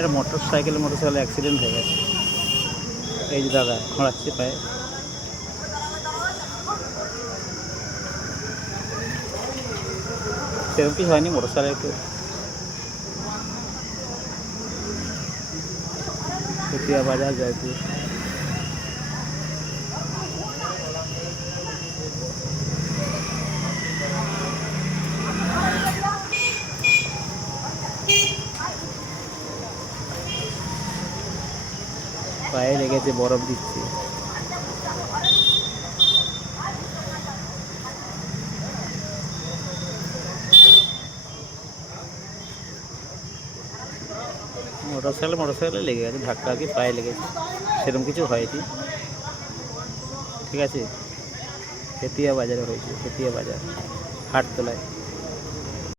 একটা motorcycle accident হয়ে গেছে। এই যে দাদা খোঁড়াচ্ছে পায়ে। সেরকম কিছু হয়নি, মোটরসাইকেল পুতিয়া বাজার জয়পুর। পায়ে লেগেছে, বরফ দিচ্ছে। মোটরসাইকেলে লেগে গেছে, ধাক্কা কি পায়ে লেগেছে, সেরকম কিছু হয়নি। ঠিক আছে, খেতিয়া বাজারে হয়েছে, খেতিয়া বাজার হাটতলায়।